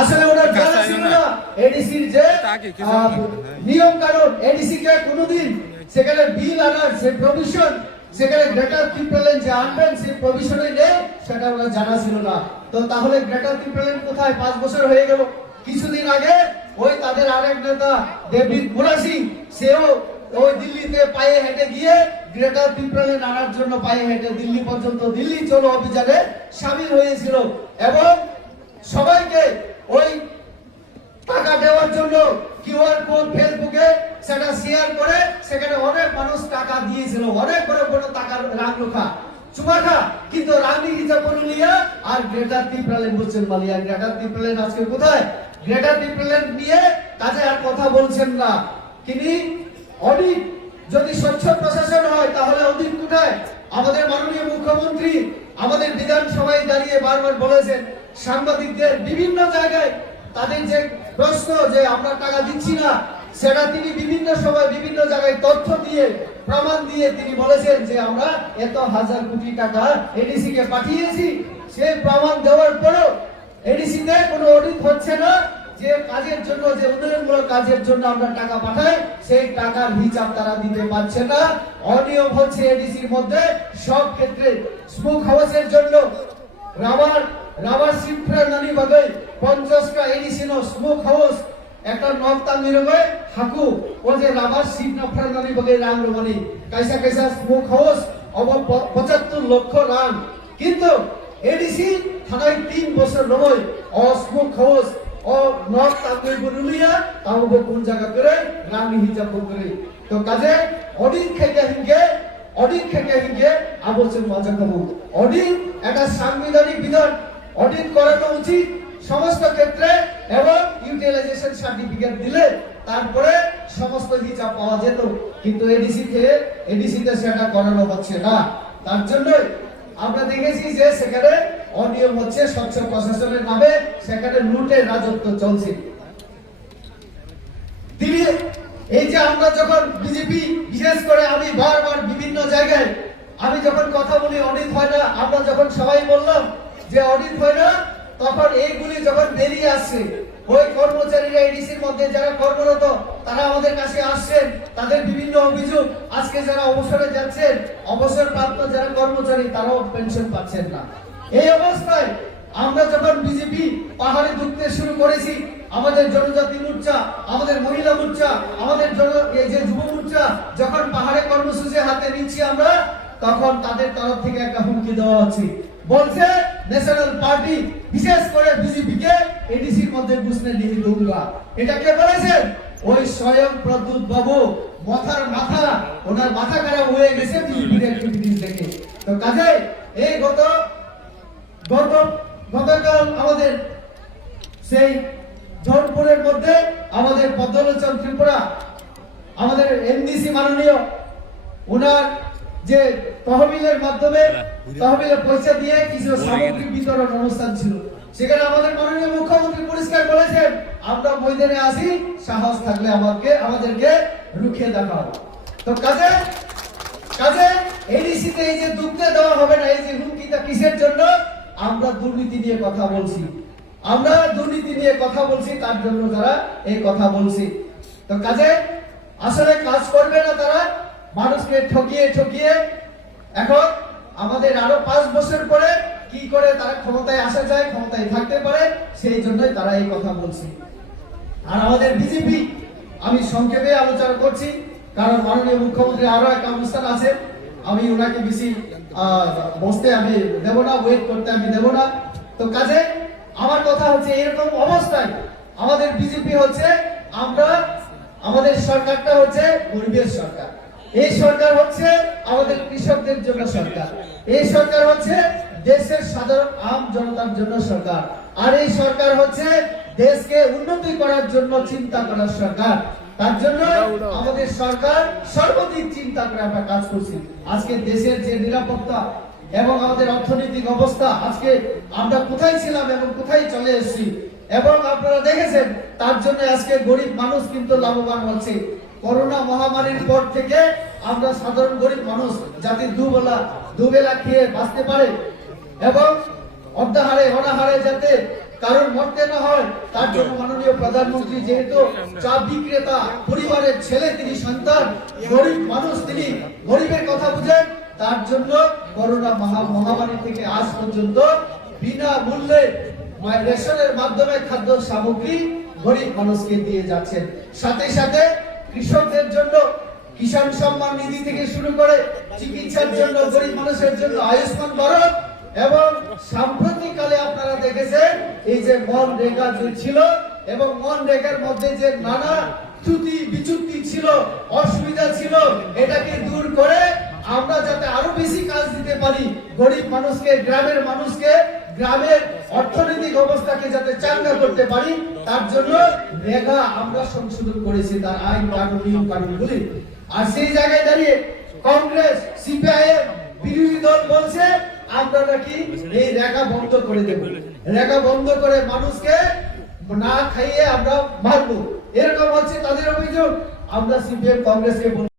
আসলে ওনার জানা ছিল না এডিসির যে নিয়ম কানুন, এডিসি কে কোনোদিন সেখানে বিল আনার যে প্রভিশন, সেখানে গ্রেটার ত্রিপুরাল্যান্ড যে আনবেন সেই প্রভিশনে নেই, সেটা ওনার জানা ছিল না। তো তাহলে গ্রেটার ত্রিপুরাল্যান্ড কোথায়? 5 বছর হয়ে গেল। কিছুদিন আগে ওই তাদের আরেক নেতা ডেভিড মুরাসি, সেও ওই দিল্লিতে পায়ে হেঁটে গিয়ে গ্রেটার ত্রিপুরাল্যান্ড আনার জন্য পায়ে হেঁটে দিল্লি পর্যন্ত দিল্লি চলো অভিযানে সামিল হয়েছিল এবং সবাইকে ওই টাকা দেওয়ার জন্য কিউআর কোড ফেসবুকে সেটা শেয়ার করে সেখানে অনেক মানুষ টাকা দিয়েছিল, অনেক বড় বড় টাকার রাংলুখা চুমাখা, কিন্তু রানী হিসাব পুরুলিয়া আর গ্রেটার ত্রিপুরাল্যান্ড বলছেন মালিয়া। গ্রেটার ত্রিপুরাল্যান্ড আজকে কোথায়? গ্রেটার ত্রিপুরাল্যান্ড নিয়ে কাজে আর কথা বলছেন না। তিনি অডিট যদি স্বচ্ছ প্রশাসন হয় তাহলে অডিট কোথায়? আমাদের মাননীয় মুখ্যমন্ত্রী আমাদের বিধানসভায় দাঁড়িয়ে বারবার বলেছেন সাংবাদিকদের বিভিন্ন জায়গায় তাদের যে প্রশ্ন যে আমরা টাকা দিচ্ছি না, সেটা তিনি বিভিন্ন সময় বিভিন্ন জায়গায় তথ্য দিয়ে প্রমাণ দিয়ে তিনি বলেছেন যে আমরা এত হাজার কোটি টাকা এডিসি কে পাঠিয়েছি। সেই প্রমাণ দেওয়ার পরেও এডিসি তে কোনো অডিট হচ্ছে না, যে কাজের জন্য যে উন্নয়নমূলক কাজের জন্য আমরা টাকা পাঠাই সেই টাকার হিসাব তারা দিতে পারছে না। অনিয়ম হচ্ছে এডিসির মধ্যে সব ক্ষেত্রে। স্মোক হাউসের জন্য রাবার সিফ্রা নানি বাগে 50টা এডিসি নো স্মোক হাউস একটা নকতা নিরবে হাকু ও যে রাবার সিফ না ফ্রানানি বাগে রাং রমনি কাইসা কাইসা স্মোক হাউস অব 75 লক্ষ রাং, কিন্তু এডিসি থানায় 3 বছর নয় ও স্মোক হাউস ও নর্থ তামিল পুরুলিয়া তাও কোন জায়গা করে রানী হিসাব করে। তো কাজে অডিট খেতে হিঙ্গে আবশ্যক মজা করব। অডিট একটা সাংবিধানিক বিধান, অডিট করানো উচিত সমস্ত ক্ষেত্রে এবং ইউটিলাইজেশন সার্টিফিকেট দিলে তারপরে সমস্ত হিসাব পাওয়া যেত, কিন্তু এডিসিতে সেটা করানো হচ্ছে না। তার জন্য আমরা দেখেছি যে সেখানে অনিয়ম হচ্ছে, স্বচ্ছ প্রশাসনের নামে সেখানে লুটের রাজত্ব চলছে। এই যে আমরা যখন বিজেপি বিশেষ করে আমি বারবার বিভিন্ন জায়গায় আমি যখন কথা বলি অডিট হয় না, আমরা যখন সবাই বললাম যে অডিট হয় না, তখন এইগুলি যখন বেরিয়ে আসছে ওই কর্মচারীরা এডিসির মধ্যে যারা কর্মরত তারা আমাদের কাছে আসছেন, তাদের বিভিন্ন অভিযোগ। আজকে যারা অবসরে যাচ্ছেন, অবসরপ্রাপ্ত যারা কর্মচারী তারাও পেনশন পাচ্ছেন না। এই অবস্থায় আমরা যখন বিজেপি পাহাড়ে ঢুকতে শুরু করেছি, আমাদের জনজাতি মোর্চা, আমাদের মহিলা মোর্চা, আমাদের এই যে যুব মোর্চা যখন পাহাড়ে কর্মসূচি হাতে নিচ্ছি আমরা, তখন তাদের তরফ থেকে একটা হুমকি দেওয়া হচ্ছে, বলছে ন্যাশনাল পার্টি বিশেষ করে বিজেপি কে এডিসির মধ্যে ঘুষনে নিয়ে দৌড়া। এটা কে বলেছেন? ওই স্বয়ং প্রদ্যুৎ বাবু। ওনার মাথা খারাপ হয়ে গেছে বিজেপির অ্যাক্টিভিটিস দেখে। তো কাজে এই গতকাল আমাদের সেই জোনপুরের মধ্যে আমাদের পদ্মলোচন ত্রিপুরা আমাদের এমডিসি মাননীয় ওনার যে তহবিলের মাধ্যমে তহবিলের পয়সা দিয়ে কিছু সামগ্রী বিতরণ অনুষ্ঠান ছিল, সেখানে আমাদের মাননীয় মুখ্যমন্ত্রী পরিষ্কার বলেছেন আমরা ময়দানে আসি, সাহস থাকলে আমাদেরকে রুখে দেখাও। তো কাজে এডিসিতে এই যে দুঃখে দেওয়া হবে না, এই যে হুমকিটা কিসের জন্য? আমরা দুর্নীতি নিয়ে কথা বলছি, তার জন্য তারা এই কথা বলছি। তো কাজে আসলে কাজ করবে না তারা, মানুষকে ঠকিয়ে এখন আমাদের আরো 5 বছর পরে কি করে তারা ক্ষমতায় আসা যায়, ক্ষমতায় থাকতে পারে, সেই জন্যই তারা এই কথা বলছে। আর আমাদের বিজেপি, আমি সংক্ষেপে আলোচনা করছি কারণ মাননীয় মুখ্যমন্ত্রী আরো একটা অনুষ্ঠান আছে, আমি ওনাকে বেশি বসতে আমি দেব না, ওয়েট করতে আমি দেব না। তো কাজে আমার কথা হচ্ছে এরকম অবস্থায় আমাদের বিজেপি হচ্ছে, আমাদের সরকারটা হচ্ছে গরিবের সরকার, এই সরকার হচ্ছে আমাদের কৃষকদের জন্য সরকার, এই সরকার হচ্ছে দেশের সাধারণ আম জনতার জন্য সরকার, আর এই সরকার হচ্ছে দেশকে উন্নতি করার জন্য চিন্তা করার সরকার। তার জন্য আমাদের সরকার সর্বাধিক চিন্তা করে আমরা কাজ করছি। আজকে দেশের যে নিরাপত্তা এবং আমাদের অর্থনৈতিক অবস্থা, আজকে আমরা কোথায় ছিলাম এবং কোথায় চলে এসেছি, এবং আপনারা দেখেছেন তার জন্য আজকে গরিব মানুষ কিন্তু লাভবান হচ্ছে। করোনা মহামারীর পর থেকে আমরা সাধারণ গরিব মানুষ যাতে দুবেলা খেয়ে বাঁচতে পারে এবং অর্ধাহারে অনাহারে যাতে কারণ মরতে না হয় তার জন্য মাননীয় প্রধানমন্ত্রী যেহেতু চা বিক্রেতা পরিবারের ছেলে, তিনি সন্তান, গরিব মানুষ, তিনি গরিবের কথা বুঝেন, তার জন্য করোনা মহামারী থেকে আজ পর্যন্ত বিনা মূল্যে রেশনের মাধ্যমে খাদ্য সামগ্রী গরিব মানুষকে দিয়ে যাচ্ছেন। সাথে সাথে কৃষকদের জন্য কিষাণ সম্মান নিধি থেকে শুরু করে চিকিৎসার জন্য, গরিব মানুষের জন্য আয়ুষ্মান ভারত, এবং সাম্প্রতিককালে আপনারা দেখেছেন এই যে মনরেগা যে ছিল এবং মনরেগার মধ্যে যে নানা ত্রুটি বিচ্যুতি ছিল, অসুবিধা ছিল, এটাকে দূর করে আমরা যাতে আরো বেশি কাজ দিতে পারি, গরিব মানুষকে, গ্রামের মানুষকে, গ্রামের অর্থনৈতিক অবস্থাকে যাতে চাঙ্গা করতে পারি, তার জন্য রেগা আমরা সংশোধন করেছি, তার আইন কানুনগুলি। আর সেই জায়গায় দাঁড়িয়ে কংগ্রেস, সিপিআইএম, বিরোধী দল বলছে আমরা নাকি এই রেগা বন্ধ করে দেব, রেগা বন্ধ করে মানুষকে না খাইয়ে আমরা মারবো, এরকম হচ্ছে তাদের অভিযোগ। আমরা সিপিএম কংগ্রেসকে